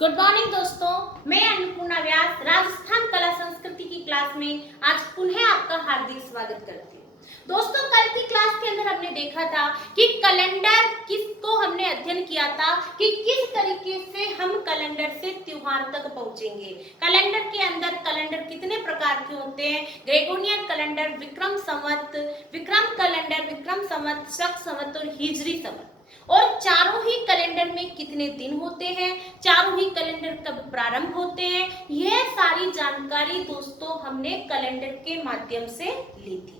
Good morning दोस्तों, मैं अन्नपूर्णा व्यास राजस्थान कला संस्कृति की क्लास में आज पुनः आपका हार्दिक स्वागत करती हूँ। दोस्तों, कल की क्लास के अंदर हमने देखा था कि कैलेंडर किसको हमने अध्ययन किया था कि किस तरीके से हम कैलेंडर से त्योहार तक पहुंचेंगे। कैलेंडर के अंदर कैलेंडर कितने प्रकार के होते हैं? Gregorian calendar, Vikram Samvat, Vikram calendar, Vikram Samvat, शक संवत और हिजरी संवत। और चारों ही कैलेंडर में कितने दिन होते हैं, चारों ही कैलेंडर कब प्रारंभ होते हैं, यह सारी जानकारी दोस्तों हमने कैलेंडर के माध्यम से ली थी।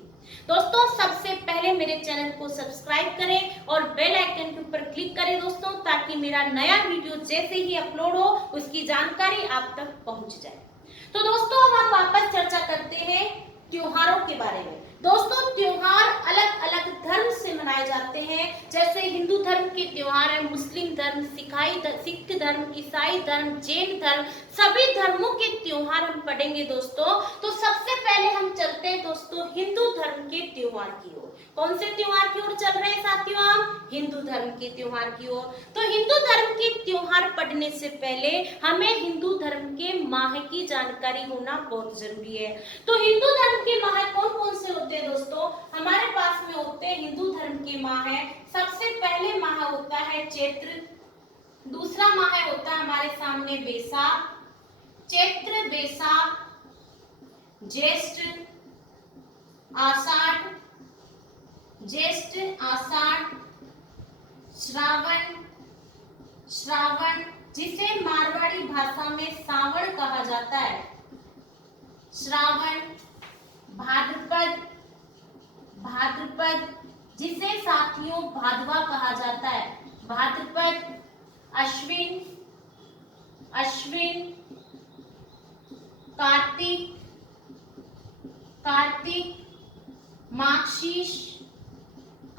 दोस्तों, सबसे पहले मेरे चैनल को सब्सक्राइब करें और बेल आइकन के ऊपर क्लिक करें दोस्तों, ताकि मेरा नया वीडियो जैसे ही अपलोड हो उसकी जानकारी आप तक पहुंच जाए। तो दोस्तों, अब हम वापस चर्चा करते हैं त्योहारों के बारे में। दोस्तों, त्योहार अलग अलग धर्म से मनाए जाते हैं। जैसे हिंदू धर्म के त्योहार है, मुस्लिम धर्म, सिख धर्म, ईसाई धर्म, जैन धर्म, सभी धर्मों के त्योहार हम पढ़ेंगे दोस्तों। तो सबसे पहले हम चलते हैं दोस्तों हिंदू धर्म के त्योहार की ओर। कौन से त्योहार की ओर चल रहे हैं साथियों? हम हिंदू धर्म के त्योहार की ओर। तो हिंदू धर्म के त्योहार पढ़ने से पहले हमें हिंदू धर्म के माह की जानकारी होना बहुत जरूरी है। तो हिंदू धर्म के माह कौन कौन से होते हैं दोस्तों? हमारे पास में होते हैं हिंदू धर्म के माह है। सबसे पहले माह होता है चैत्र, दूसरा माह होता है हमारे सामने बैसाख, चैत्र, बैसाख, ज्येष्ठ, आषाढ़, ज्येष्ठ, आषाढ़, श्रावण, श्रावण जिसे मारवाड़ी भाषा में सावन कहा जाता है, श्रावण, भाद्रपद, भाद्रपद जिसे साथियों भादवा कहा जाता है, भाद्रपद, अश्विन, अश्विन, कार्तिक, कार्तिक, माघशीष,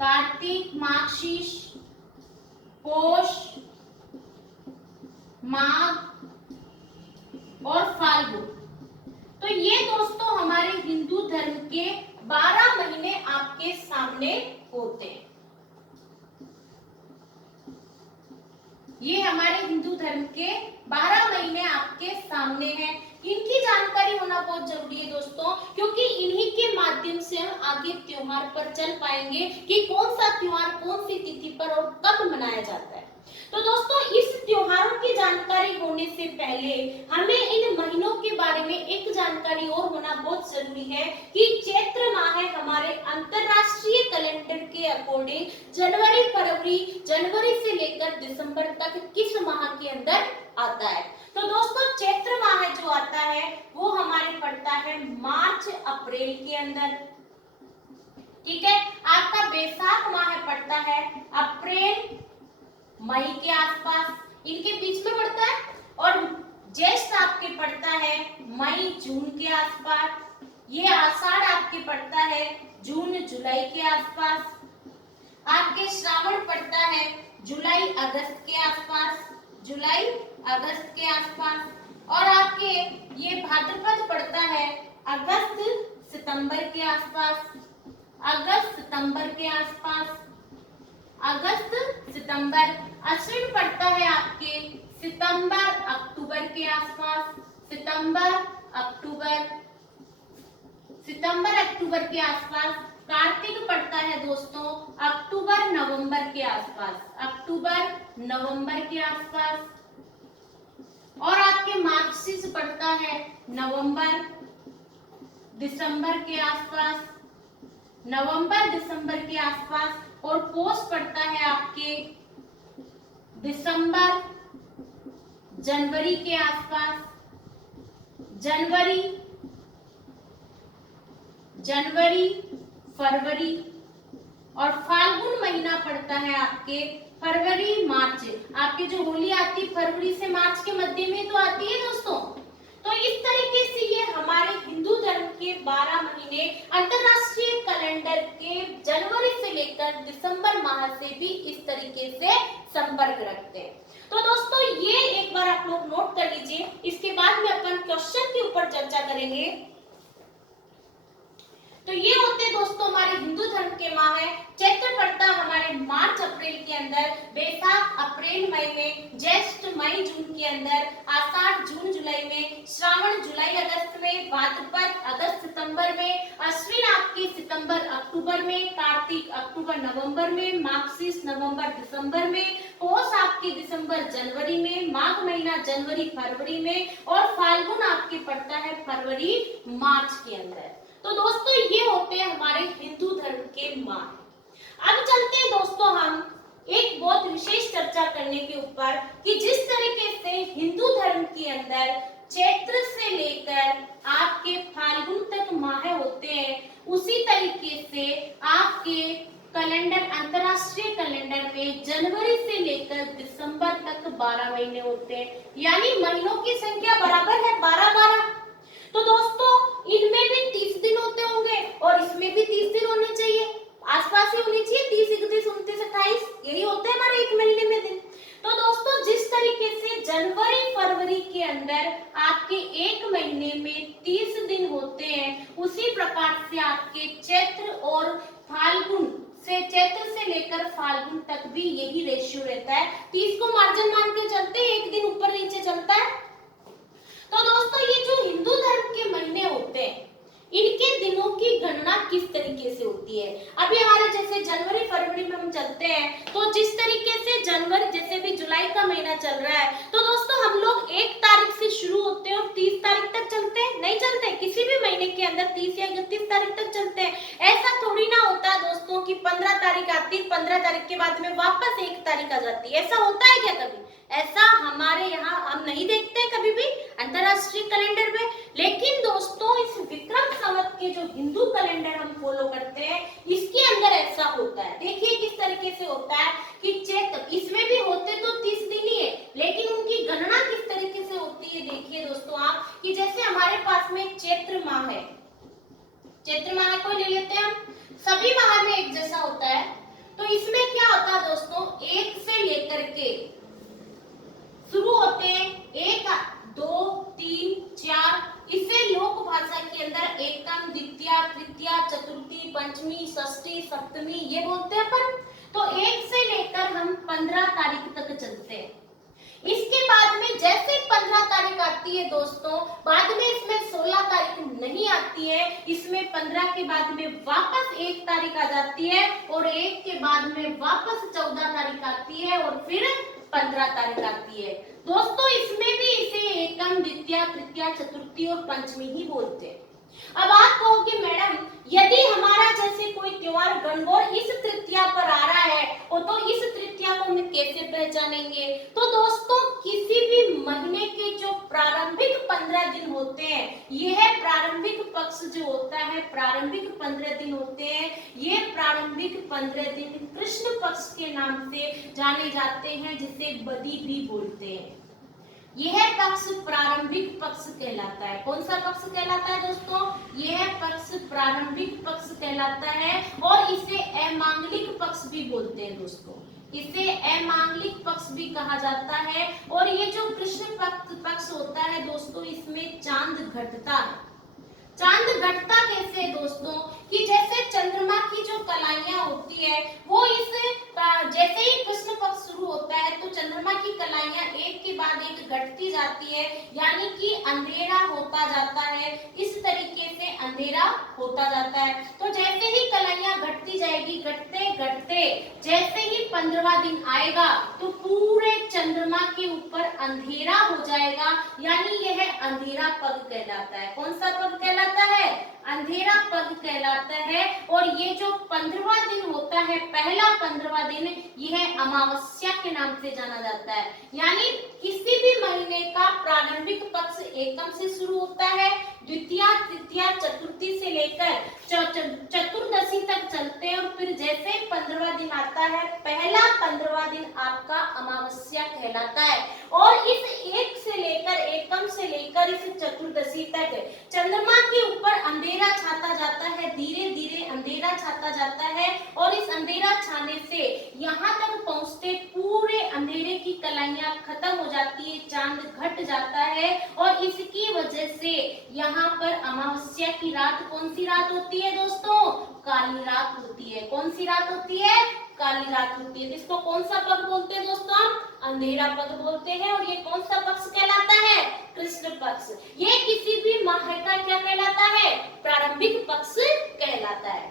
कार्तिक, माघशीष, पौष, माघ और फाल्गुन। तो ये दोस्तों हमारे हिंदू धर्म के 12 महीने आपके सामने होते हैं। ये हमारे हिंदू धर्म के 12 महीने आपके सामने हैं। इनकी जानकारी होना बहुत जरूरी है दोस्तों, क्योंकि इन्हीं के माध्यम से हम आगे त्योहार पर चल पाएंगे कि कौन सा त्योहार कौन सी तिथि पर और कब मनाया जाता है। तो दोस्तों, इस त्योहारों की जानकारी होने से पहले हमें इन महीनों के बारे में एक जानकारी और होना बहुत जरूरी है कि चैत्र माह है हमारे अंतरराष्ट्रीय कैलेंडर के अकॉर्डिंग जनवरी, फरवरी, जनवरी से लेकर दिसंबर तक किस माह के अंदर आता है? तो दोस्तों, चैत्र माह जो आता है वो हमारे पड़ता है मार्च अप्रैल के अंदर, ठीक है। आपका बैसाख माह पड़ता है अप्रैल मई के आसपास, इनके बीच में पड़ता है। और ज्येष्ठ आपके पड़ता है मई जून के आसपास। ये आषाढ़ आपके पड़ता है जून जुलाई के आसपास। आपके श्रावण पड़ता है जुलाई अगस्त के आसपास, जुलाई अगस्त के आसपास। और आपके ये भाद्रपद पड़ता है अगस्त सितंबर के आसपास, अगस्त सितंबर के आसपास, अगस्त सितंबर। अश्विन पड़ता है आपके सितंबर अक्टूबर के आसपास, सितंबर अक्टूबर, सितंबर अक्टूबर के आसपास। कार्तिक पड़ता है दोस्तों अक्टूबर नवंबर के आसपास, अक्टूबर नवंबर के आसपास। और आपके मार्गशीर्ष पड़ता है नवंबर दिसंबर के आसपास, नवंबर दिसंबर के आसपास। और पौष पड़ता है आपके दिसंबर जनवरी के आसपास, जनवरी, जनवरी, फरवरी। और फाल्गुन महीना पड़ता है आपके फरवरी मार्च। आपकी जो होली आती है फरवरी से मार्च के मध्य में तो आती है दोस्तों। तो इस तरीके से ये हमारे हिंदू धर्म के 12 महीने अंतरराष्ट्रीय कैलेंडर के जनवरी से लेकर दिसंबर माह से भी इस तरीके से संपर्क रखते हैं। तो दोस्तों, ये एक बार आप लोग नोट कर लीजिए। इसके बाद में अपन क्वेश्चन के ऊपर चर्चा करेंगे। तो ये होते हैं दोस्तों हमारे हिंदू धर्म के माह है। चैत्र पड़ता है हमारे मार्च अप्रैल के अंदर, बैसाख अप्रैल मई में, ज्येष्ठ मई जून के अंदर, आषाढ़ जून जुलाई में, श्रावण जुलाई अगस्त में, भाद्रपद अगस्त सितंबर में, अश्विन आपके सितंबर अक्टूबर में, कार्तिक अक्टूबर नवंबर में, मार्गशीर्ष नवंबर दिसंबर में, पौष आपके दिसंबर जनवरी में, माघ महीना जनवरी फरवरी में, और फाल्गुन आपके पड़ता है फरवरी मार्च के अंदर। तो दोस्तों ये होते हैं हमारे हिंदू धर्म के माह। अब चलते हैं दोस्तों हम एक बहुत विशेष चर्चा करने के ऊपर कि जिस तरीके से हिंदू धर्म के अंदर चैत्र से लेकर आपके फाल्गुन तक माह होते हैं, उसी तरीके से आपके कैलेंडर अंतरराष्ट्रीय कैलेंडर में जनवरी से लेकर दिसंबर तक 12 महीने होते हैं, यानी महीनों की संख्या बराबर है 12-12। तो दोस्तों इनमें भी 30 दिन होते होंगे और इसमें भी 30 दिन होने चाहिए, आसपास ही होने चाहिए, 30, 31, 29, 28, यही होते हैं हमारे एक महीने में दिन। तो दोस्तों जिस तरीके से जनवरी फरवरी के अंदर आपके एक महीने में 30 दिन होते हैं, उसी प्रकार से आपके चैत्र और फाल्गुन से, चैत्र से लेकर फाल्गुन तक भी यही रेशियो रहता है। 30 को मार्जिन मान के चलते हैं, एक दिन ऊपर नीचे चलता है। तो दोस्तों ये जो हिंदू धर्म के महीने होते हैं, इनके दिनों की गणना किस तरीके से होती है। अभी हमारे जैसे जनवरी फरवरी में हम चलते हैं, तो जिस तरीके से जनवरी, जैसे भी जुलाई का महीना चल रहा है, तो दोस्तों हम लोग 1 तारीख से शुरू होते हैं और 30 तारीख तक चलते हैं, नहीं चलते किसी भी महीने के अंदर 30 या 31 तारीख तक चलते हैं। ऐसा थोड़ी ना होता है दोस्तों कि 15 तारीख आती है, 15 तारीख के बाद में वापस 1 तारीख आ जाती है, ऐसा होता है क्या कभी? ऐसा हमारे यहाँ हम नहीं देखते कभी भी अंतरराष्ट्रीय कैलेंडर में। लेकिन दोस्तों इस विक्रम संवत के जो हिंदू कैलेंडर हम फॉलो करते हैं, इसके अंदर ऐसा होता है। देखिए किस तरीके से होता है कि चैत्र, इसमें भी होते तो 30 दिन ही है, लेकिन उनकी गणना किस तरीके से होती है। देखिए दोस्तों आप कि जैसे हमारे पास में चैत्र माह है, चैत्र माह को ले लेते हैं हम, सभी माह में एक जैसा होता है। तो इसमें क्या होता है दोस्तों, 1 से लेकर के शुरू होते हैं, 1, 2, 3, 4, इसे लोक भाषा के अंदर एकम, द्वितीया, तृतीया, चतुर्थी, पंचमी, षष्ठी, सप्तमी ये बोलते हैं अपन। तो 1 से लेकर हम 15 तारीख तक चलते हैं। इसके बाद में जैसे 15 तारीख आती है दोस्तों, बाद में इसमें 16 तारीख नहीं आती है, इसमें 15 के बाद में वापस 1 तारीख आ जाती है, और 1 के बाद में वापस 14 तारीख आती है, और फिर 15 तारीख आती है। दोस्तों इसमें भी इसे एकम, द्वितीया, तृतीया, चतुर्थी और पंचमी ही बोलते हैं। अब आप कहोगे मैडम यदि हमारा जैसे कोई त्योहार गणगौर इस तृतीया पर आ रहा है, और तो इस तृतीया को हम कैसे पहचानेंगे। तो दोस्तों किसी भी महीने के जो प्रारंभिक 15 दिन होते हैं, यह प्रारंभिक पक्ष जो होता है, प्रारंभिक 15 दिन होते हैं, ये प्रारंभिक 15 दिन कृष्ण पक्ष के नाम से जाने जाते हैं, जिसे बदी भी बोलते हैं। यह पक्ष प्रारंभिक पक्ष कहलाता है। कौन सा पक्ष कहलाता है दोस्तों? यह पक्ष प्रारंभिक पक्ष कहलाता है, और इसे अमांगलिक पक्ष भी बोलते हैं दोस्तों, इसे अमांगलिक पक्ष भी कहा जाता है। और ये जो कृष्ण पक्ष होता है दोस्तों, इसमें चांद घटता है। चांद घटता कैसे है दोस्तों, कि जैसे चंद्रमा की जो कलाइयां होती है, वो इस जैसे ही कृष्ण पक्ष शुरू होता है, तो चंद्रमा की कलाइयां एक के बाद एक घटती जाती है, यानी कि अंधेरा होता जाता है। इस तरीके से अंधेरा होता जाता है। तो जैसे ही कलाइयां घटती जाएगी, घटते घटते जैसे ही 15वां दिन आएगा, तो पूरे चंद्रमा के ऊपर अंधेरा हो जाएगा, यानी यह अंधेरा पग कहलाता है। कौन सा पग कहलाता है? अंधेरा पग कहलाता है। और ये जो 15वां दिन होता है, पहला 15वां दिन, यह अमावस्या के नाम से जाना जाता है। यानी किसी भी महीने का प्रारंभिक पक्ष एकम से शुरू होता है, द्वितीया, तृतीया, चतुर्थी से लेकर चतुर्दशी तक चलते हैं, और फिर जैसे 15वां दिन आता है, पहला 15वां दिन आपका अमावस्या कहलाता है। और इस 1 से लेकर 1 एकम से लेकर इस चतुर्दशी तक चंद्रमा के ऊपर अंधेरा छाता जाता है, धीरे धीरे अंधेरा छाता जाता है और इस अंधेरा छाने से यहाँ तक पहुंचते पूरे अंधेरे की कलाइयां खत्म हो जाती है, चांद घट जाता है और इसकी वजह से यहाँ पर अमावस्या की रात कौन सी रात होती है दोस्तों? काली रात होती है। कौन सी रात होती है? काली रात होती है। इसको कौन सा पग बोलते हैं दोस्तों? अंधेरा पग बोलते हैं। और ये कौन सा पक्ष कहलाता है? कृष्ण पक्ष। ये किसी भी माह का क्या कहलाता है? प्रारंभिक पक्ष कहलाता है।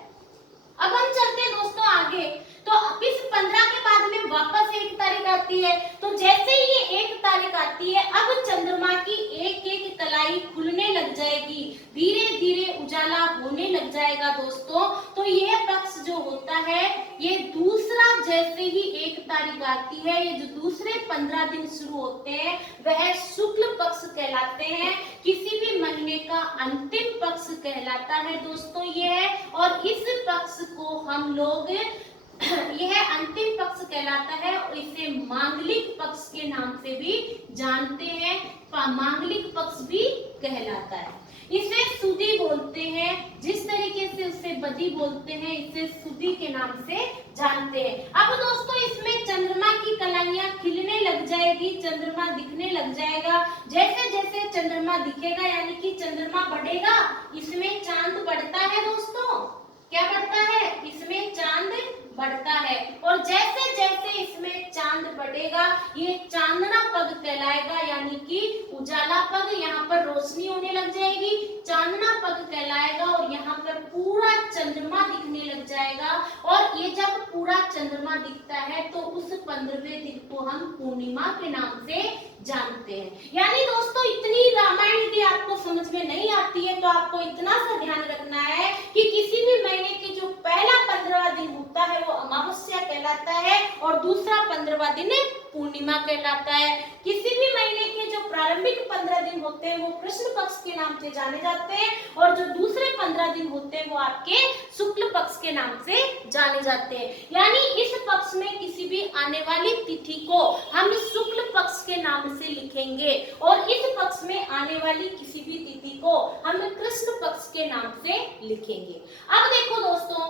अब हम चलते हैं दोस्तों आगे। तो अब इस 15 के बाद में वापस 1 तारीख आती है। तो जैसे ही ये 1 तारीख आती है, अब चंद्रमा की एक एक कलाई खुलने लग जाएगी, धीरे धीरे उजाला होने लग जाएगा दोस्तों। तो ये पक्ष जो होता है, ये दूसरा जैसे ही 1 तारीख आती है, ये जो दूसरे 15 दिन शुरू होते हैं वह शुक्ल पक्ष कहलाते हैं। किसी भी महीने का अंतिम पक्ष कहलाता है दोस्तों ये है। और इस पक्ष को हम लोग यह अंतिम पक्ष कहलाता है और इसे मांगलिक पक्ष के नाम से भी जानते हैं। मांगलिक पक्ष भी कहलाता है। इसे सुदी बोलते हैं, जिस तरीके से उसे बदी बोलते हैं, इसे सुदी के नाम से जानते हैं। अब दोस्तों इसमें चंद्रमा की कलाइयां खिलने लग जाएगी, चंद्रमा दिखने लग जाएगा। जैसे जैसे चंद्रमा दिखेगा यानी कि चंद्रमा बढ़ेगा, इसमें चांद बढ़ता है दोस्तों। क्या बढ़ता है? इसमें चांद बढ़ता है। और जैसे जैसे इसमें चांद बढ़ेगा, ये चांदना पग कहलाएगा, यानी कि उजाला पग। यहाँ पर रोशनी होने लग जाएगी, चांदना पग कहलाएगा और यहाँ पर पूरा चंद्रमा दिखने लग जाएगा। और ये जब पूरा चंद्रमा दिखता है तो उस 15वें दिन को हम पूर्णिमा के नाम से जानते हैं। यानी दोस्तों इतनी रामायण यदि आपको समझ में नहीं आती है तो आपको इतना सा ध्यान रखना है कि किसी भी महीने के जो पहला 15वां दिन होता है वो अमावस्या कहलाता है और दूसरा 15वां दिन पूर्णिमा कहलाता है। किसी भी महीने के जो प्रारंभिक 15 दिन होते हैं वो कृष्ण पक्ष के नाम से जाने जाते हैं और जो दूसरे 15 दिन होते हैं वो आपके शुक्ल पक्ष के नाम से जाने जाते हैं। यानी इस पक्ष में किसी भी आने वाली तिथि को हम शुक्ल पक्ष के नाम से लिखेंगे और इस पक्ष में आने वाली किसी भी तिथि को हम कृष्ण पक्ष के नाम से लिखेंगे। अब देखो दोस्तों,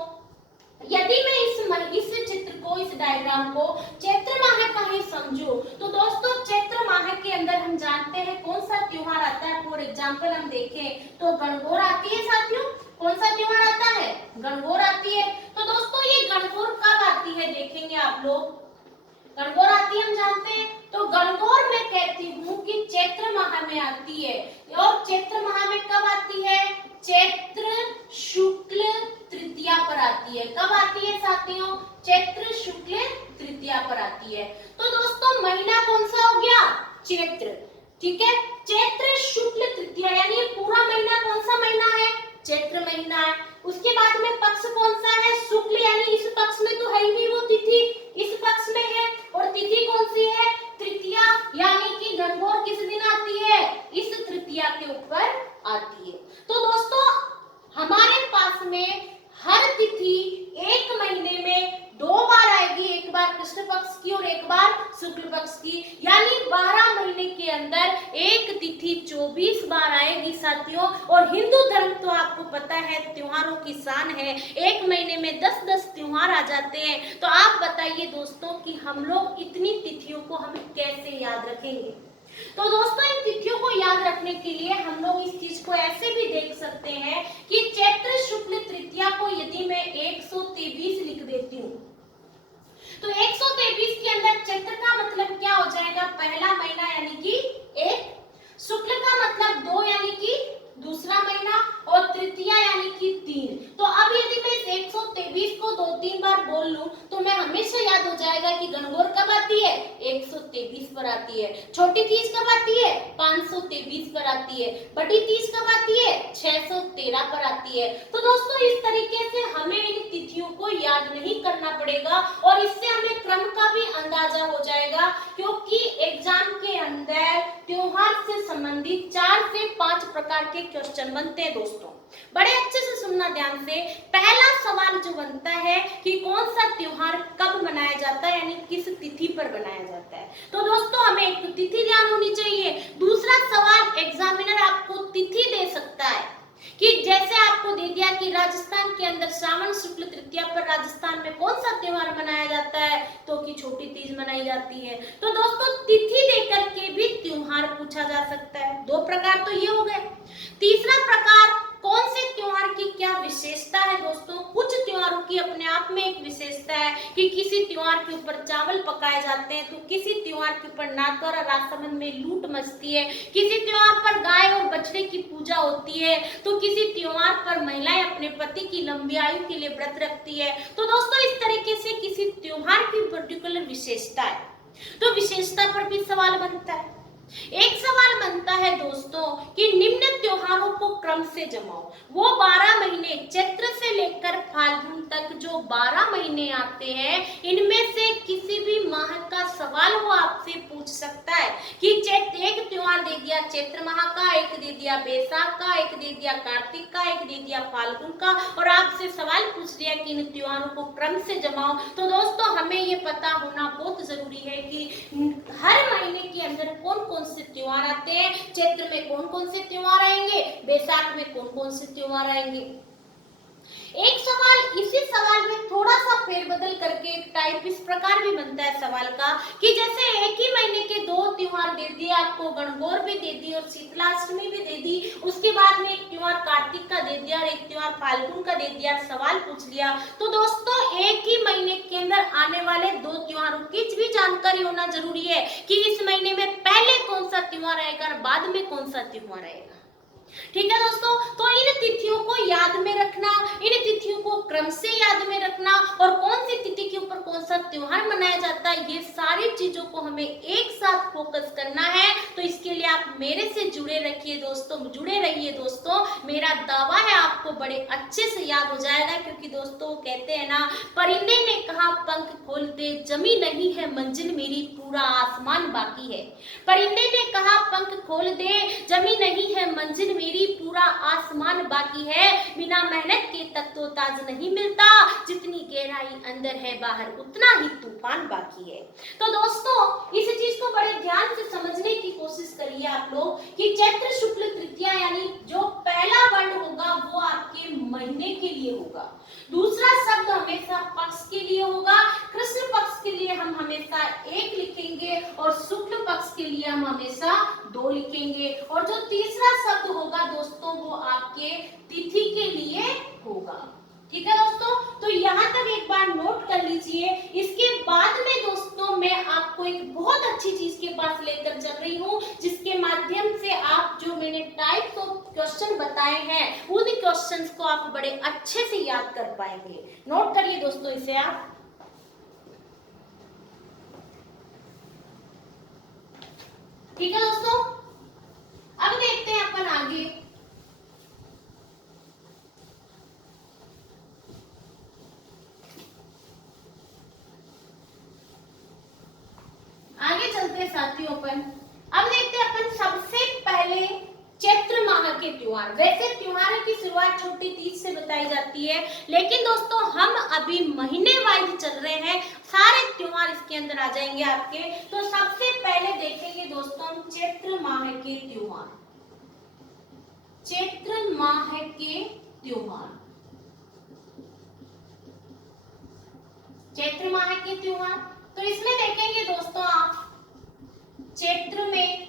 यदि मैं इस चित्र को, इस डायग्राम को चैत्र माह का ही समझूं तो दोस्तों चैत्र माह के अंदर हम जानते हैं कौन सा त्योहार आता है। फॉर एग्जांपल हम देखें तो गणगौर आती है साथियों। कौन सा त्योहार आता है? गणगौर आती है। तो दोस्तों ये गणगौर कब आती है देखेंगे आप लोग। गणगौर आती है हम जानते हैं। तो गणगौर मैं कहती हूँ कि चैत्र माह में आती है। और चैत्र माह में कब आती है? चैत्र शुक्ल तृतीया पर आती है। कब आती है साथियों? चैत्र शुक्ल तृतीया पर आती है। तो दोस्तों महीना कौन सा हो गया? चैत्र। ठीक है, चैत्र शुक्ल तृतीया यानी पूरा महीना कौन सा महीना है? चैत्र महीना है। उसके बाद में पक्ष कौन सा है? शुक्ल, यानी इस पक्ष में तो है ही नहीं वो तिथि, इस पक्ष में है। और तिथि कौन सी है? तृतीया, यानी कि गणगौर किस दिन आती है? इस तृतीया के ऊपर आती है। तो दोस्तों हमारे पास में हर तिथि एक महीने में 2 बार आएगी, एक बार कृष्ण पक्ष की और एक बार शुक्ल पक्ष की। यानी 12 महीने के अंदर एक तिथि 24 बार आएगी साथियों। और हिंदू धर्म तो आपको पता है त्योहारों की शान है, एक महीने में 10-10 त्योहार आ जाते हैं। तो आप बताइए दोस्तों कि हम लोग इतनी तिथियों को हम कैसे याद रखेंगे। तो दोस्तों इन तिथियों को याद रखने के लिए हम लोग इस चीज को ऐसे भी देख सकते हैं कि चैत्र शुक्ल तृतीया को यदि मैं 123 लिख देती हूँ तो 123 के अंदर चैत्र का मतलब क्या हो जाएगा? पहला महीना यानी कि 1, शुक्ल का मतलब 2 यानी कि दूसरा महीना और तृतीया यानी कि 3। तो अब यदि मैं इस 123 को 2-3 बार बोल लूं तो मैं हमेशा याद हो जाएगा कि गणगौर कब आती है? 123 पर आती है। छोटी तीज कब आती है? 523 पर आती है। बड़ी तीज कब आती है? 613 पर आती है। तो दोस्तों इस तरीके से हमें इन तिथियों को याद नहीं करना पड़ेगा और इससे हमें क्रम का भी अंदाजा हो जाएगा, क्योंकि एग्जाम के अंदर त्योहार से संबंधित 4 से 5 प्रकार के क्वेश्चन बनते हैं दोस्तों। बड़े अच्छे से सुनना ध्यान से। पहला सवाल जो बनता है कि कौन सा त्योहार कब मनाया जाता है, यानी किस तिथि पर बनाया जाता है। तो दोस्तों हमें एक तिथि ध्यान होनी चाहिए। दूसरा सवाल राजस्थान में कौन सा त्योहार मनाया जाता है, तो कि छोटी तीज मनाई जाती है। तो दोस्तों तिथि देकर के भी त्योहार पूछा जा सकता है। दो प्रकार तो ये हो गए। तीसरा प्रकार, कौन से त्योहार की क्या विशेषता है दोस्तों। कुछ त्योहारों की अपने आप में एक विशेषता है कि किसी त्योहार के ऊपर चावल पकाए जाते हैं, तो किसी त्योहार के ऊपर नाथद्वारा राजसमंद में लूट मचती है, किसी त्योहार पर गाय और बछड़े की पूजा होती है, तो किसी त्योहार पर महिलाएं अपने पति की लंबी आयु के लिए व्रत रखती है। तो दोस्तों इस तरीके से किसी त्योहार की पर्टिकुलर विशेषता है, तो विशेषता पर भी सवाल बनता है। एक सवाल बनता है दोस्तों कि निम्न त्योहारों को क्रम से जमाओ। वो 12 महीने चैत्र से लेकर फाल्गुन तक जो 12 महीने आते हैं, इनमें से किसी भी माह का सवाल वो आपसे पूछ सकता है कि चैत्र एक त्योहार दे दिया चैत्र माह का, एक दे दिया बैसाख का, एक दे दिया कार्तिक का, एक दे दिया फाल्गुन का, और आपसे सवाल पूछ दिया कि इन त्योहारों को क्रम से जमाओ। तो दोस्तों हमें ये पता होना बहुत जरूरी है कि हर महीने के अंदर कौन कौन से त्योहार आते हैं, चैत्र में कौन कौन से त्योहार आएंगे, बैसाख में कौन कौन से त्योहार आएंगे। एक सवाल, इसी सवाल में थोड़ा सा फेरबदल करके एक टाइप इस प्रकार भी बनता है सवाल का कि जैसे एक ही महीने के 2 त्योहार दे दिए आपको, गणगौर भी दे दी और शीतलाष्टमी भी दे दी, उसके बाद में एक त्योहार कार्तिक का दे दिया और एक त्योहार फाल्गुन का दे दिया, सवाल पूछ लिया। तो दोस्तों एक ही महीने के अंदर आने वाले 2 त्योहारों की भी जानकारी होना जरूरी है कि इस महीने में पहले कौन सा त्योहार आएगा और बाद में कौन सा त्योहार आएगा। ठीक है दोस्तों, तो इन तिथियों को याद में रखना, इन तिथियों को क्रम से याद में रखना और कौन सी तिथि के ऊपर कौन सा त्योहार मनाया जाता है, ये सारी चीजों को हमें एक साथ फोकस करना है। तो इसके लिए आप मेरे से जुड़े रखिए दोस्तों, जुड़े रहिए दोस्तों। मेरा दावा है आपको बड़े अच्छे से याद हो जाएगा, क्योंकि दोस्तों कहते हैं ना, परिंदे ने कहा पंख खोल दे, जमी नहीं है मंजिल मेरी, पूरा आसमान बाकी है। परिंदे ने कहा पंख खोल दे, जमी नहीं है मंजिल मेरी, पूरा आसमान बाकी है। बिना मेहनत के तक तो ताज नहीं मिलता, जितनी गहराई अंदर है बाहर उतना ही तूफान बाकी है। तो दोस्तों इस चीज को बड़े ध्यान से समझने की कोशिश करिए आप लोग कि चैत्र शुक्ल तृतीया यानी जो पहला वर्ण होगा वो आपके महीने के लिए होगा, दूसरा शब्द हमेशा पक्ष के लिए होगा। कृष्ण पक्ष के लिए हम हमेशा 1 लिखेंगे और शुक्ल पक्ष के लिए हम हमेशा 2 लिखेंगे, और जो तीसरा शब्द होगा दोस्तों वो आपके तिथि के लिए होगा। ठीक है दोस्तों, तो यहाँ तक एक बार नोट कर लीजिए। इसके बाद में दोस्तों मैं आपको एक बहुत अच्छी चीज के पास लेकर चल रही हूँ, जिसके माध्यम से आप जो मैंने टाइप्स ऑफ क्वेश्चन बताए हैं उन क्वेश्चंस को आप बड़े अच्छे से याद कर पाएंगे। नोट करिए दोस्तों इसे आप। ठीक है दोस्तों, अब देखते हैं अपन आगे। आगे चलते हैं साथियों अपन। अब देखते हैं अपन सबसे पहले चैत्र माह के त्योहार। वैसे त्योहारों की शुरुआत छोटी तीज से बताई जाती है, लेकिन दोस्तों हम अभी महीने वाइज चल रहे हैं, सारे त्योहार इसके अंदर आ जाएंगे आपके। तो सबसे पहले देखेंगे दोस्तों हम चैत्र माह के त्योहार। चैत्र माह के त्योहार, चैत्र माह के त्योहार, तो इसमें देखेंगे दोस्तों आप चैत्र में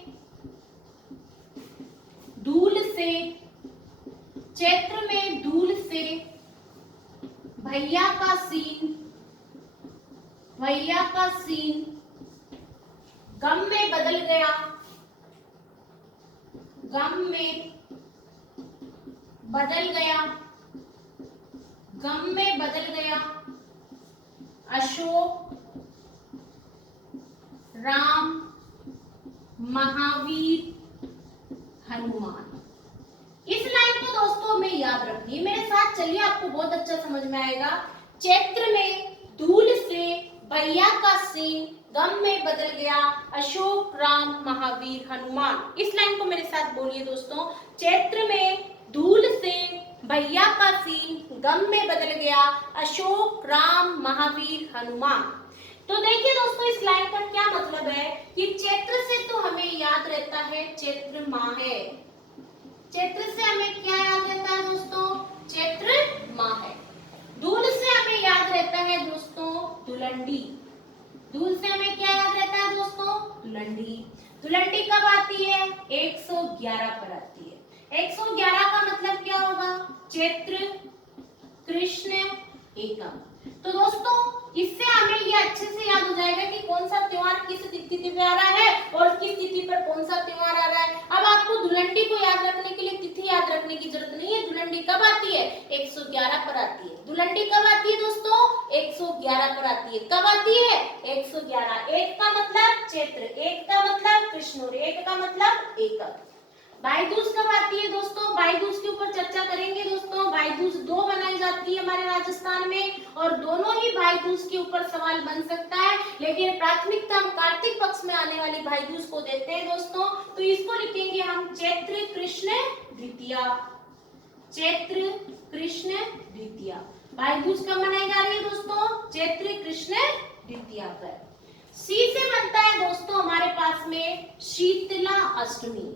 धूल से, चैत्र में धूल से भैया का सीन, भैया का सीन गम में बदल गया, गम में बदल गया, गम में बदल गया। अशोक, राम, महावीर, हनुमान। इस लाइन को दोस्तों में याद रखिए, मेरे साथ चलिए, आपको बहुत अच्छा समझ में आएगा। चैत्र में धूल से भैया का सीन गम में बदल गया, अशोक, राम, महावीर, हनुमान। इस लाइन को मेरे साथ बोलिए दोस्तों। चैत्र में धूल से भैया का सीन गम में बदल गया, अशोक, राम, महावीर, हनुमान। तो देखिए दोस्तों इस लाइन का क्या मतलब है कि चैत्र से तो हमें याद रहता है चैत्र माह है। चैत्र से हमें क्या याद रहता है दोस्तों? चैत्र माह है। धूल से हमें याद रहता है दोस्तों धुलंडी। धूल से हमें क्या याद रहता है दोस्तों? धुलंडी। धुलंडी कब आती है? 111 पर आती है। 111 का मतलब क्या होगा? चैत्र कृष्ण एकम। तो दोस्तों इससे हमें ये अच्छे से याद हो जाएगा कि कौन सा त्योहार किस तिथि पे आ रहा है और किस तिथि पर कौन सा त्योहार आ रहा है। अब आपको धुलंडी को याद रखने के लिए तिथि याद रखने की जरूरत नहीं है। धुलंडी कब आती है? 111 पर आती है। धुलंडी कब आती है दोस्तों? 111 पर आती है। कब आती है? 111। एक का मतलब चैत्र, एक का मतलब कृष्ण और एक का मतलब एकम। भाई दूज कब आती है दोस्तों? भाई दूज के ऊपर चर्चा करेंगे दोस्तों। भाई दूज 2 मनाई जाती है हमारे राजस्थान में और दोनों ही भाई दूज के ऊपर सवाल बन सकता है, लेकिन प्राथमिकता हम कार्तिक पक्ष में आने वाली भाई दूज को देते हैं दोस्तों। तो इसको लिखेंगे हम चैत्र कृष्ण द्वितीया। चैत्र कृष्ण द्वितीया। भाई दूज कब मनाई जा रही है दोस्तों? चैत्र कृष्ण द्वितीया पर। सी से बनता है दोस्तों हमारे पास में शीतला अष्टमी,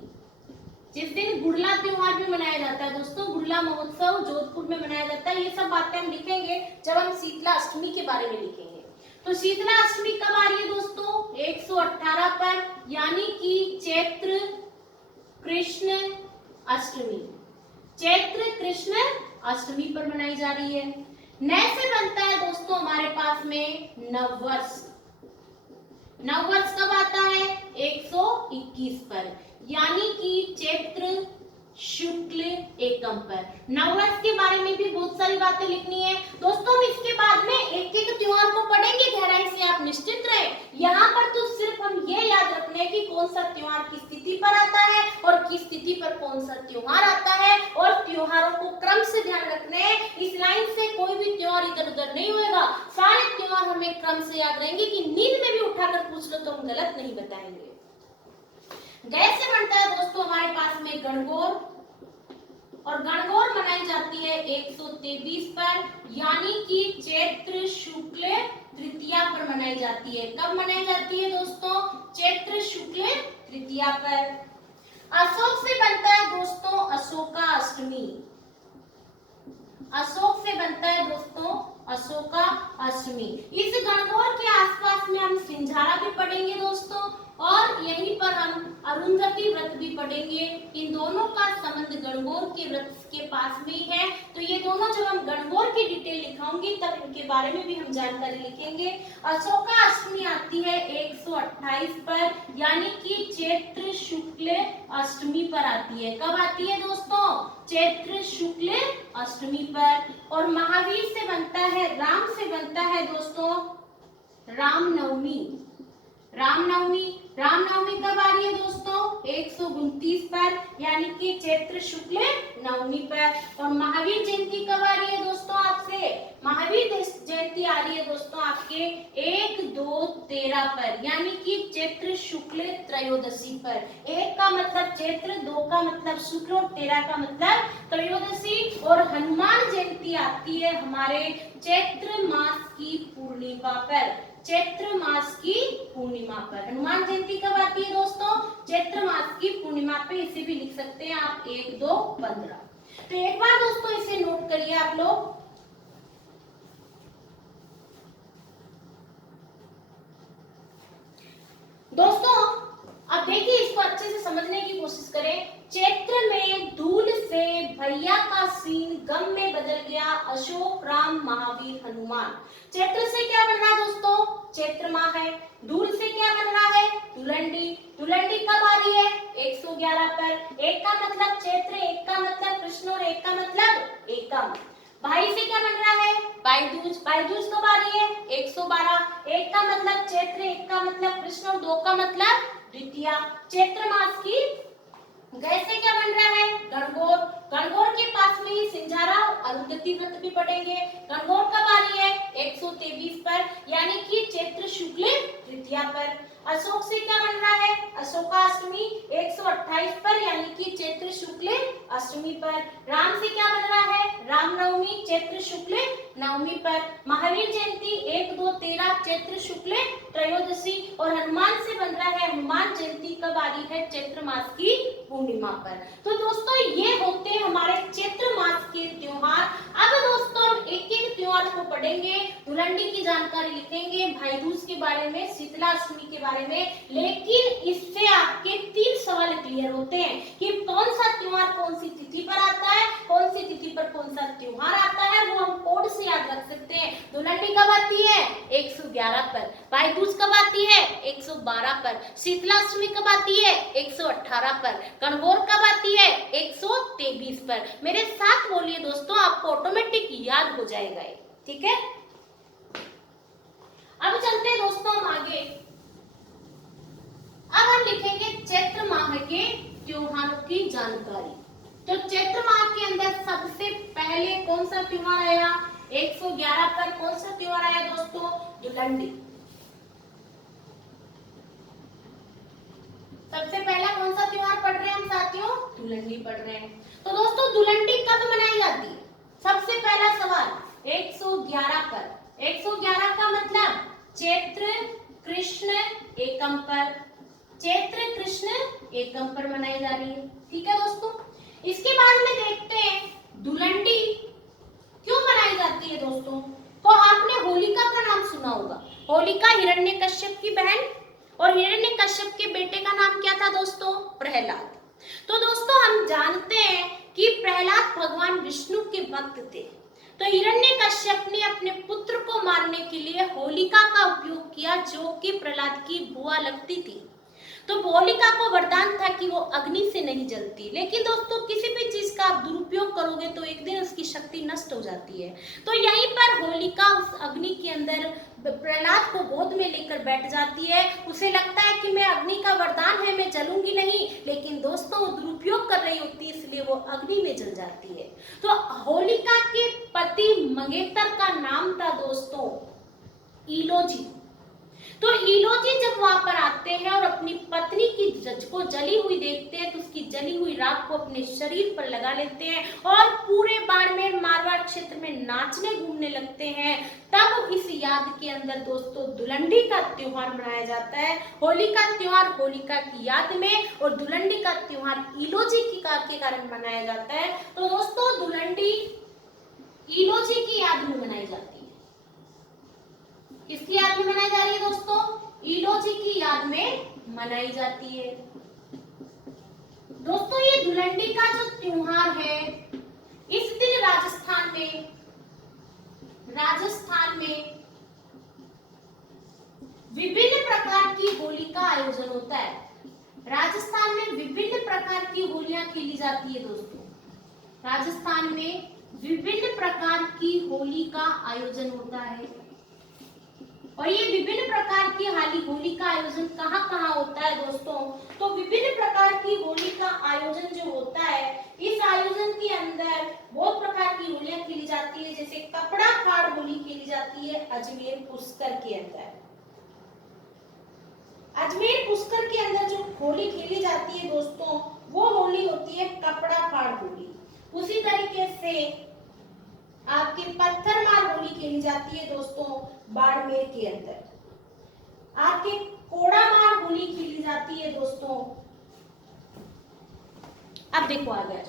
जिस दिन गुड़ला त्योहार भी मनाया जाता है दोस्तों। गुड़ला महोत्सव जोधपुर में मनाया जाता है। ये सब बातें हम लिखेंगे जब हम शीतला अष्टमी के बारे में लिखेंगे। तो शीतला अष्टमी कब आ रही है दोस्तों? 118 पर, यानी कि चैत्र कृष्ण अष्टमी। चैत्र कृष्ण अष्टमी पर मनाई जा रही है। न से बनता है दोस्तों हमारे पास में नववर्ष। नववर्ष कब आता है? 121 पर, यानी कि चैत्र शुक्ल एकम पर। नववर्ष के बारे में भी बहुत सारी बातें लिखनी है दोस्तों। हम इसके बाद में एक एक त्योहार को पढ़ेंगे गहराई से, आप निश्चिंत रहे। यहाँ पर तो सिर्फ हम ये याद रखना है कि कौन सा त्योहार किस तिथि पर आता है और किस तिथि पर कौन सा त्योहार आता है, और त्योहारों को क्रम से ध्यान रखना है। इस लाइन से कोई भी त्योहार इधर उधर नहीं होगा। सारे त्योहार हमें क्रम से याद रहेंगे कि नींद में भी उठाकर पूछ लो तो हम गलत नहीं बताएंगे। गै से बनता है दोस्तों हमारे पास में गणगौर, और गणगौर मनाई जाती है 123 पर, यानी कि चैत्र शुक्ल तृतीया पर मनाई जाती है। कब मनाई जाती है दोस्तों? चैत्र शुक्ल तृतीया पर। अशोक से बनता है दोस्तों अशोका अष्टमी। अशोक से बनता है दोस्तों अशोका अष्टमी। इस गणगौर के आसपास में हम सिंझारा भी पढ़ेंगे दोस्तों, और यहीं पर हम अरुंधति व्रत भी पढ़ेंगे। इन दोनों का संबंध गणगौर के व्रत के पास में ही है। तो ये दोनों जब हम गणगौर की डिटेल लिखाऊंगी तब इनके बारे में भी हम जानकारी लिखेंगे। अशोका अष्टमी आती है 128 पर, यानी कि चैत्र शुक्ल अष्टमी पर आती है। कब आती है दोस्तों? चैत्र शुक्ल अष्टमी पर। और महावीर से बनता है, राम से बनता है दोस्तों रामनवमी। रामनवमी, रामनवमी कब आ रही है दोस्तों? 129 पर, यानी कि चैत्र शुक्ल नवमी पर। और महावीर जयंती कब आ रही है दोस्तों आपसे? महावीर जयंती आ रही है दोस्तों आपके 1-2-13 पर, यानी कि चैत्र शुक्ल त्रयोदशी पर। 1 का मतलब चैत्र, 2 का मतलब शुक्ल और 13 का मतलब त्रयोदशी। और हनुमान जयंती आती है हमारे चैत्र मास की पूर्णिमा पर। चैत्र मास की पूर्णिमा पर हनुमान जयंती कब आती है दोस्तों? चैत्र मास की पूर्णिमा पे। इसे भी लिख सकते हैं आप 1-2-15। तो एक बार दोस्तों इसे नोट करिए आप लोग। दोस्तों अब देखिए इसको अच्छे से समझने की कोशिश करें। चैत्र में धूल से भैया का सीन गम में बदल गया, अशोक राम महावीर हनुमान। चैत्र से क्या बन रहा है दोस्तों? चैत्र माह है। धूल से क्या बन रहा है? धुलंडी। धुलंडी कब आ रही है? 111 पर। 1 का मतलब चैत्र, 1 का मतलब कृष्ण और 1 का मतलब एकम। भाई से क्या बन रहा है? भाई दूज। भाई दूज कब आ रही है? 112। 1 का मतलब चैत्र, 1 का मतलब कृष्ण और 2 का मतलब द्वितीया। चैत्र मास की। गै से क्या बन रहा है? गणगौर। गणगौर के पास में ही सिंझारा अरुंधति व्रत भी पढ़ेंगे। गणगौर कब आ रही है? 123 पर, यानी कि चैत्र शुक्ल तृतीया पर। अशोक से क्या बन रहा है? अशोका अष्टमी 128 पर, यानी कि चैत्र शुक्ल अष्टमी पर। राम से क्या बन रहा है? रामनवमी चैत्र शुक्ल नवमी पर, महावीर जयंती 1, 2, 13 चैत्र शुक्ल त्रयोदशी, और हनुमान से बन रहा है हनुमान जयंती कब आ रही है? चैत्र मास की पूर्णिमा पर। तो दोस्तों ये होते हैं हमारे चैत्र मास के त्योहार। अब दोस्तों हम एक एक त्योहार को पढ़ेंगे, धुलंडी की जानकारी लिखेंगे, भाई दूज के बारे में, शीतलाष्टमी के बारे में, लेकिन इससे आपके 3 सवाल क्लियर होते हैं कि कौन सा त्योहार कौन सी तिथि पर आता है, कौन सी तिथि पर कौन सा त्योहार आता है, वो हम कोड से याद रख सकते हैं। धुलंडी कब आती है? 111 पर। भाई दूज कब आती है? 112 पर। शीतलाष्टमी कब आती है? 118 पर। गणगौर कब आती है? 123 पर। मेरे साथ बोलिए दोस्तों, आपको ऑटोमेटिक याद हो जाएगा, ठीक है। अब चलते हैं दोस्तों हम आगे। अब हम लिखेंगे चैत्र माह के त्योहारों की जानकारी। तो चैत्र माह के अंदर सबसे पहले कौन सा त्योहार आया? 111 पर कौन सा त्योहार आया दोस्तों? धुलंडी। सबसे पहला कौन सा त्योहार पढ़ रहे हैं हम साथियों? धुलंडी पढ़ रहे हैं। तो दोस्तों धुलंडी कब मनाई जाती है? सबसे पहला सवाल 111 पर। 111 का मतलब चैत्र कृष्ण एकम पर, चैत्र कृष्ण एकम पर मनाई जा रही है, ठीक है दोस्तों। इसके बाद में देखते हैं धुलंडी क्यों मनाई जाती है दोस्तों। तो आपने होलिका का नाम सुना होगा। होलिका हिरण्यकश्यप की बहन, और हिरण्यकश्यप के बेटे का नाम क्या था दोस्तों? प्रहलाद। तो दोस्तों हम जानते हैं कि प्रहलाद भगवान विष्णु के भक्त थे। तो हिरण्यकश्यप ने अपने पुत्र को मारने के लिए होलिका का उपयोग किया, जो कि प्रहलाद की बुआ लगती थी। तो होलिका को वरदान था कि वो अग्नि से नहीं जलती, लेकिन दोस्तों किसी भी चीज का आप दुरुपयोग करोगे तो एक दिन उसकी शक्ति नष्ट हो जाती है। तो यहीं पर होलिका उस अग्नि के अंदर प्रहलाद को गोद में लेकर बैठ जाती है। उसे लगता है कि मैं अग्नि का वरदान है, मैं जलूंगी नहीं, लेकिन दोस्तों वो दुरुपयोग कर रही होती है, इसलिए वो अग्नि में जल जाती है। तो होलिका के पति मंगेतर का नाम था दोस्तों ईलोजी। तो ईलोजी जब वहां पर आते हैं और अपनी पत्नी की को जली हुई देखते हैं, तो उसकी जली हुई राख को अपने शरीर पर लगा लेते हैं और पूरे बाड़मेर मारवाड़ क्षेत्र में नाचने घूमने लगते हैं। तब इस याद के अंदर दोस्तों धुलंडी का त्योहार मनाया जाता है। होली का त्योहार होलिका की याद में और धुलंडी का त्योहार ईलोजी के कारण मनाया जाता है। तो दोस्तों धुलंडी ईलोजी की याद में मनाई जाती है। किसकी याद में मनाई जा रही है दोस्तों? ईलोजी की याद में मनाई जाती है। दोस्तों ये धुलंडी का जो त्योहार है, इस दिन राजस्थान में विभिन्न प्रकार की होली का आयोजन होता है। राजस्थान में विभिन्न प्रकार की होलियां खेली जाती है दोस्तों। राजस्थान में विभिन्न प्रकार की होली का आयोजन होता है, और ये विभिन्न प्रकार की होली का आयोजन कहाँ होता है दोस्तों? तो विभिन्न प्रकार की होली का आयोजन जो होता है, इस आयोजन के अंदर बहुत प्रकार की होलियां खेली जाती है। जैसे कपड़ा फाड़ होली खेली जाती है अजमेर पुष्कर के अंदर। अजमेर पुष्कर के अंदर जो होली खेली जाती है दोस्तों, वो होली होती है कपड़ा फाड़ होली। उसी तरीके से आपके पत्थर मार होली खेली जाती है दोस्तों बाड़मेर के अंदर। आपके कोड़ा मार होली खेली जाती है दोस्तों। अब देखो आ गया,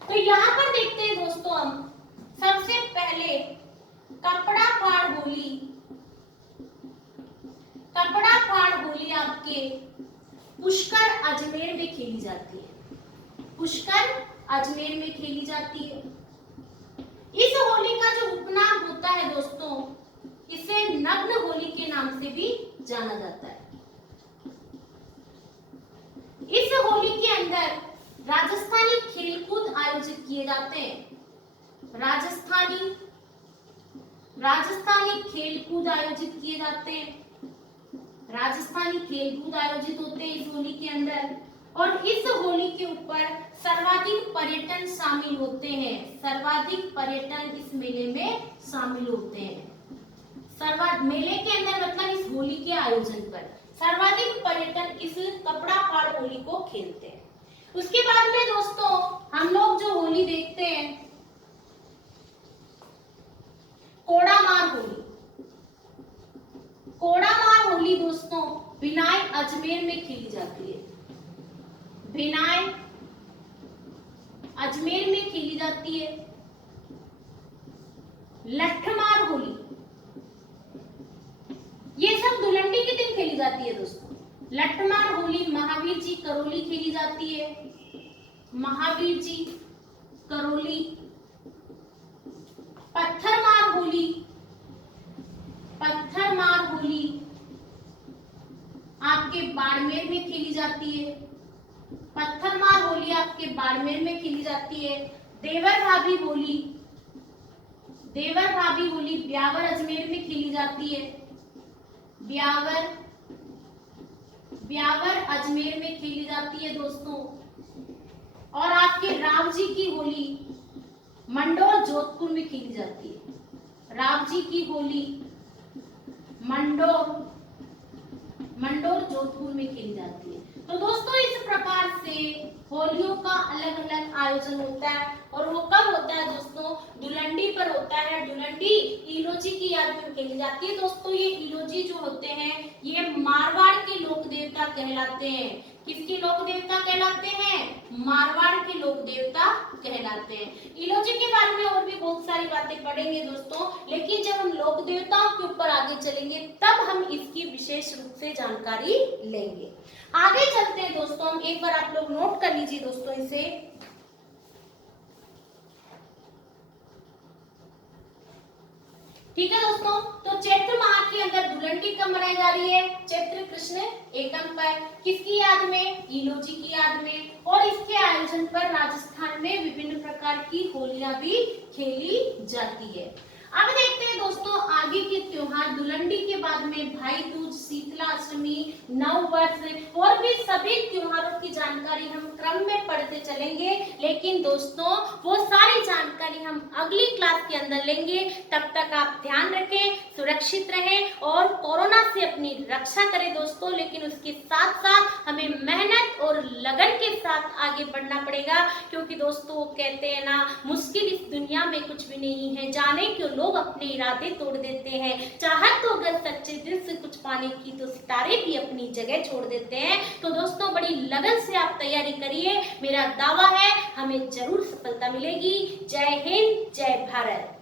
तो यहाँ पर देखते हैं दोस्तों हम सबसे पहले कपड़ा फाड़ होली। कपड़ा फाड़ होली आपके पुष्कर अजमेर में खेली जाती है। पुष्कर अजमेर में खेली जाती है। इस होली का जो उपनाम होता है दोस्तों, इसे नग्न होली के नाम से भी जाना जाता है। इस होली के अंदर राजस्थानी खेलकूद आयोजित किए जाते हैं। राजस्थानी खेलकूद आयोजित किए जाते हैं। राजस्थानी खेलकूद आयोजित होते हैं इस होली के अंदर, और इस होली के ऊपर सर्वाधिक पर्यटन शामिल होते हैं। सर्वाधिक पर्यटन इस मेले में शामिल होते हैं। मेले के अंदर मतलब इस होली के आयोजन पर सर्वाधिक पर्यटन इस कपड़ा फाड़ होली को खेलते हैं। उसके बाद में दोस्तों हम लोग जो होली देखते हैं, कोडामार होली। कोडामार होली दोस्तों बिनाई अजमेर में खेली जाती है। बिनाई अजमेर में खेली जाती है। लठमार होली, ये सब धुलंडी के दिन खेली जाती है दोस्तों। लठमार होली महावीर जी करौली खेली जाती है। महावीर जी करौली। पत्थरमार होली, पत्थरमार होली आपके बाड़मेर में खेली जाती है। पत्थरमार होली आपके बाड़मेर में खेली जाती है। देवर भाभी होली, देवर भाभी होली ब्यावर अजमेर में खेली जाती है। ब्यावर, ब्यावर अजमेर में खेली जाती है दोस्तों। और आपके राव जी की होली मंडोर जोधपुर में खेली जाती है। राव जी की होली मंडोर, मंडोर जोधपुर में खेली जाती है। तो दोस्तों इस प्रकार से होलियों का अलग अलग आयोजन होता है और वो कब होता है दोस्तों, धुलंडी पर होता है। धुलंडी इलोजी की याद में खेली जाती है दोस्तों। ये इलोजी जो होते हैं ये मारवाड़ के लोक देवता कहलाते हैं। किसके लोक देवता कहलाते हैं, मारवाड़ के लोक देवता कहलाते हैं। इलोजी के बारे में और भी बहुत सारी बातें पढ़ेंगे दोस्तों, लेकिन जब हम लोक देवताओं के ऊपर आगे चलेंगे तब हम इसकी विशेष रूप से जानकारी लेंगे। आगे चलते हैं दोस्तों, हम एक बार आप लोग नोट कर लीजिए दोस्तों इसे। ठीक है दोस्तों, तो चैत्र माह के अंदर धुलंडी कब मनाई जा रही है, चैत्र कृष्ण एकम पर। किसकी याद में, इलोजी की याद में। और इसके आयोजन पर राजस्थान में विभिन्न प्रकार की होलियां भी खेली जाती है। अब देखते हैं दोस्तों आगे के त्योहार। धुलंडी के बाद में भाई दूज, शीतला अष्टमी, नव वर्ष और भी सभी त्योहारों की जानकारी हम क्रम में पढ़ते चलेंगे। लेकिन दोस्तों वो सारी जानकारी हम अगली क्लास के अंदर लेंगे। तब तक आप ध्यान रखें, सुरक्षित रहें और कोरोना से अपनी रक्षा करें दोस्तों। लेकिन उसके साथ साथ हमें मेहनत और लगन के साथ आगे बढ़ना पड़ेगा, क्योंकि दोस्तों कहते हैं ना, मुश्किल इस दुनिया में कुछ भी नहीं है। जाने क्यों लोग अपने इरादे तोड़ देते हैं। चाहत तो अगर सच्चे दिल से कुछ पाने की तो सितारे भी अपनी जगह छोड़ देते हैं। तो दोस्तों बड़ी लगन से आप तैयारी करिए। मेरा दावा है हमें जरूर सफलता मिलेगी। जय हिंद, जय भारत।